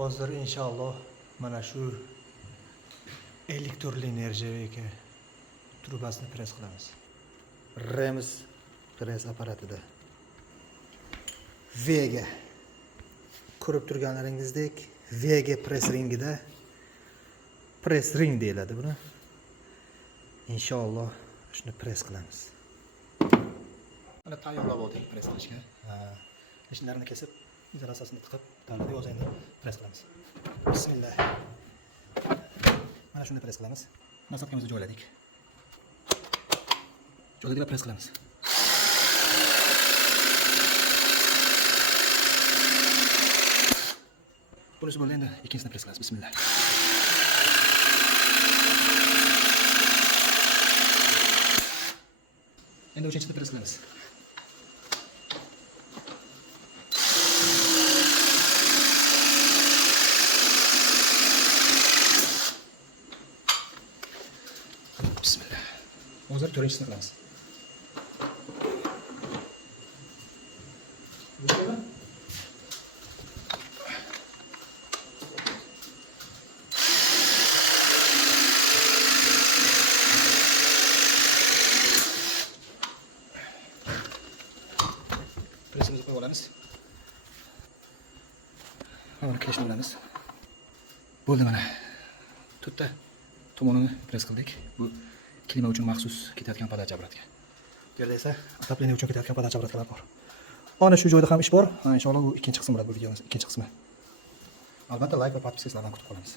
Hozir inshaalloh mana shu elektr energiyaga trubasini press qilamiz. Rems press apparatida Vega ko'rib turganlaringizdek Vega press ringida press ring deyiladi buni. Inshaalloh shuni press qilamiz. Mana tayyorlab oldik press qilishga. Ishlarni kesib, izolyatsiyasini tiqib, tanada yozayni press qilamiz. Bismillah. Mana shuni press qilamiz. Nasotkamizni joyladik. Joyladik va press qilamiz. Bunisi bo'ldi, endi ikkinchisini press qilamiz. Bismillah. Endi uchinchisini press qilamiz. Bismillah. Hozir to'rtinchisini qilamiz. Pressimizni qo'yib olamiz. Mana kashni olamiz. Bo'ldi mana. To'rtta tomonini press qildik. Bu klima uchun maxsus ketayotgan podacha apparatga. Bu yerda esa отопление uchun ketayotgan podacha apparatlar bor. Ana shu joyda ham ish bor. Inshaalloh bu ikkinchi qism bo'ladi bu videomiz, ikkinchi qismi. Albatta like va podpiskalarni kutib qolamiz.